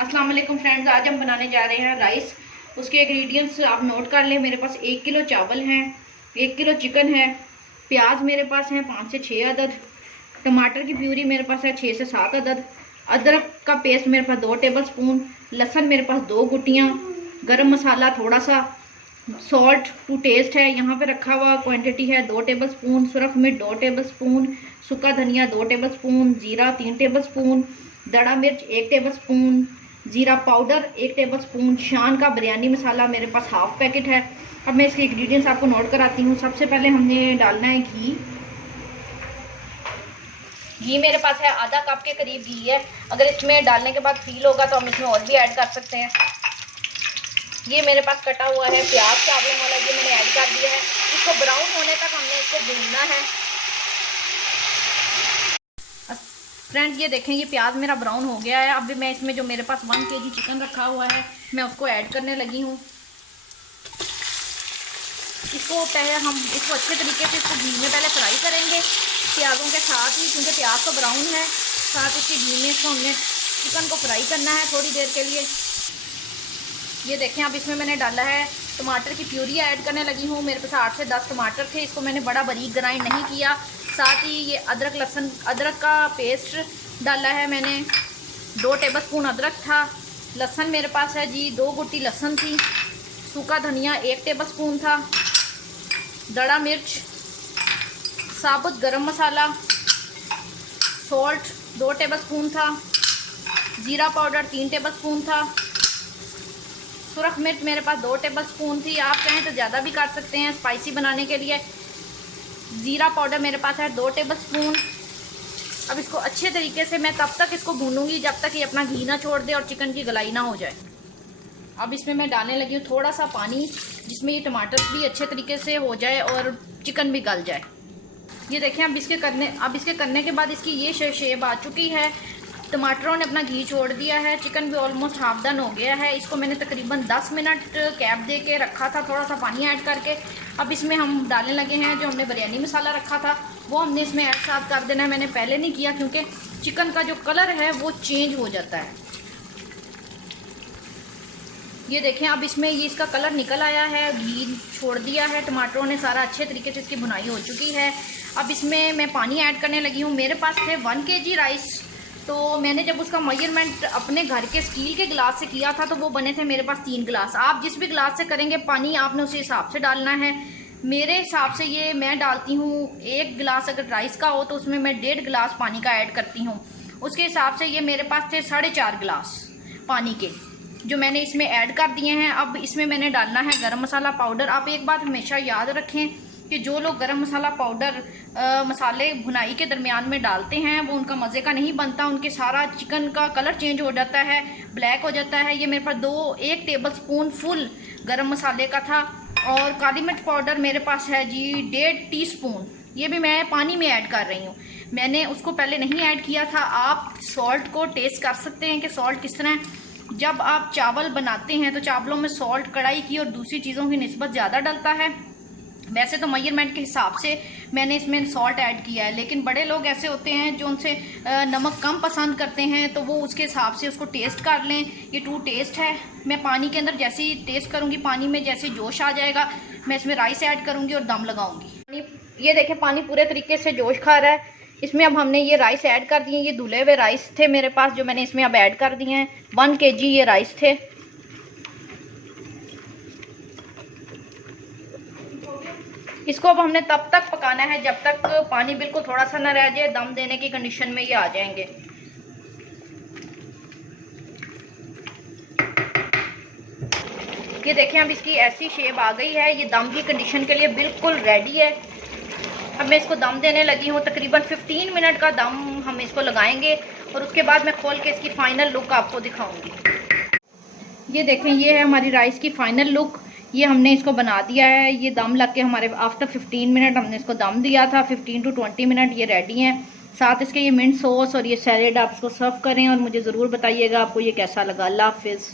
अस्सलाम वालेकुम फ्रेंड्स, आज हम बनाने जा रहे हैं राइस। उसके इंग्रेडिएंट्स आप नोट कर लें। मेरे पास 1 किलो चावल हैं, 1 किलो चिकन है, प्याज मेरे पास है 5 से 6 अदद, टमाटर की प्यूरी मेरे पास है 6 से 7 अदद, अदरक का पेस्ट मेरे पास 2 टेबल स्पून, लहसुन मेरे पास 2 गुटियाँ, गरम मसाला थोड़ा सा, सॉल्ट टू टेस्ट है। यहाँ पे रखा हुआ क्वांटिटी है 2 टेबल स्पून, सुरख मिर्च 2 टेबल स्पून, सूखा धनिया 2 टेबल स्पून, जीरा 3 टेबल स्पून, दड़ा मिर्च 1 टेबल स्पून, जीरा पाउडर 1 टेबल स्पून, शान का बिरयानी मसाला मेरे पास हाफ पैकेट है। अब मैं इसके इंग्रेडिएंट्स आपको नोट कराती हूँ। सबसे पहले हमने डालना है घी। घी मेरे पास है आधा कप के करीब घी है। अगर इसमें डालने के बाद फील होगा तो हम इसमें और भी ऐड कर सकते हैं। ये मेरे पास कटा हुआ है प्याज चावलों वाला, ये मैंने ऐड कर दिया है। इसको ब्राउन होने तक हमने इसको भूनना है। फ्रेंड्स ये देखें, ये प्याज मेरा ब्राउन हो गया है। अब मैं इसमें जो मेरे पास 1 kg चिकन रखा हुआ है मैं उसको ऐड करने लगी हूँ। इसको पहले हम इसको अच्छे तरीके से इसको घी में पहले फ्राई करेंगे प्याज़ों के साथ ही, क्योंकि प्याज तो ब्राउन है। साथ इसके घी में इसको हमने चिकन को फ्राई करना है थोड़ी देर के लिए। ये देखें, अब इसमें मैंने डाला है टमाटर की प्यूरी ऐड करने लगी हूँ। मेरे पास 8 से 10 टमाटर थे, इसको मैंने बड़ा बारीक ग्राइंड नहीं किया। साथ ही ये अदरक का पेस्ट डाला है मैंने, 2 टेबल स्पून अदरक था। लहसुन मेरे पास है जी 2 गुट्टी लहसुन थी। सूखा धनिया 1 टेबल स्पून था। दड़ा मिर्च, साबुत गरम मसाला, सॉल्ट 2 टेबल स्पून था। जीरा पाउडर 3 टेबल स्पून था। सुरख मिर्च मेरे पास 2 टेबल स्पून थी। आप चाहें तो ज़्यादा भी कर सकते हैं स्पाइसी बनाने के लिए। ज़ीरा पाउडर मेरे पास है 2 टेबल स्पून। अब इसको अच्छे तरीके से मैं तब तक इसको भूनूंगी जब तक ये अपना घी ना छोड़ दे और चिकन की गलाई ना हो जाए। अब इसमें मैं डालने लगी हूँ थोड़ा सा पानी, जिसमें ये टमाटर भी अच्छे तरीके से हो जाए और चिकन भी गल जाए। ये देखें, अब इसके करने के बाद इसकी ये शेप आ चुकी है। टमाटरों ने अपना घी छोड़ दिया है, चिकन भी ऑलमोस्ट हाफ डन हो गया है। इसको मैंने तकरीबन 10 मिनट कैप दे के रखा था, थोड़ा सा पानी ऐड करके। अब इसमें हम डालने लगे हैं जो हमने बिरयानी मसाला रखा था, वो हमने इसमें एक साथ कर देना है। मैंने पहले नहीं किया क्योंकि चिकन का जो कलर है वो चेंज हो जाता है। ये देखें, अब इसमें ये इसका कलर निकल आया है, घी छोड़ दिया है टमाटरों ने, सारा अच्छे तरीके से इसकी भुनाई हो चुकी है। अब इसमें मैं पानी ऐड करने लगी हूँ। मेरे पास थे 1 kg राइस, तो मैंने जब उसका मेजरमेंट अपने घर के स्टील के गिलास से किया था तो वो बने थे मेरे पास 3 गिलास। आप जिस भी गिलास से करेंगे पानी आपने उसी हिसाब से डालना है। मेरे हिसाब से ये मैं डालती हूँ 1 गिलास अगर राइस का हो तो उसमें मैं 1.5 गिलास पानी का ऐड करती हूँ। उसके हिसाब से ये मेरे पास थे 4.5 गिलास पानी के, जो मैंने इसमें ऐड कर दिए हैं। अब इसमें मैंने डालना है गरम मसाला पाउडर। आप एक बात हमेशा याद रखें कि जो लोग गरम मसाला पाउडर मसाले भुनाई के दरमियान में डालते हैं वो उनका मज़े का नहीं बनता। उनके सारा चिकन का कलर चेंज हो जाता है, ब्लैक हो जाता है। ये मेरे पास 1 टेबल स्पून फुल गरम मसाले का था। और काली मिर्च पाउडर मेरे पास है जी 1.5 टीस्पून, ये भी मैं पानी में ऐड कर रही हूँ। मैंने उसको पहले नहीं ऐड किया था। आप सॉल्ट को टेस्ट कर सकते हैं कि सॉल्ट किस तरह है। जब आप चावल बनाते हैं तो चावलों में सॉल्ट कढ़ाई की और दूसरी चीज़ों की निस्बत ज़्यादा डलता है। वैसे तो मेजरमेंट के हिसाब से मैंने इसमें सॉल्ट ऐड किया है, लेकिन बड़े लोग ऐसे होते हैं जो उनसे नमक कम पसंद करते हैं तो वो उसके हिसाब से उसको टेस्ट कर लें। ये टू टेस्ट है। मैं पानी के अंदर जैसे ही टेस्ट करूँगी, पानी में जैसे जोश आ जाएगा मैं इसमें राइस ऐड करूँगी और दम लगाऊँगी। ये देखें, पानी पूरे तरीके से जोश खा रहा है। इसमें अब हमने ये राइस ऐड कर दिए। ये धुले हुए राइस थे मेरे पास जो मैंने इसमें अब ऐड कर दिए हैं। 1 kg ये राइस थे। इसको अब हमने तब तक पकाना है जब तक पानी बिल्कुल थोड़ा सा ना रह जाए। दम देने की कंडीशन में ये आ जाएंगे। ये देखें, अब इसकी ऐसी शेप आ गई है, ये दम की कंडीशन के लिए बिल्कुल रेडी है। अब मैं इसको दम देने लगी हूँ। तकरीबन 15 मिनट का दम हम इसको लगाएंगे और उसके बाद मैं खोल के इसकी फाइनल लुक आपको दिखाऊंगी। ये देखें, ये है हमारी राइस की फाइनल लुक। ये हमने इसको बना दिया है। ये दम लग के हमारे आफ्टर 15 मिनट हमने इसको दम दिया था। 15 to 20 मिनट ये रेडी हैं। साथ इसके ये मिंट सॉस और ये सैलेड आप इसको सर्व करें और मुझे ज़रूर बताइएगा आपको ये कैसा लगा। अल्लाह हाफिज़।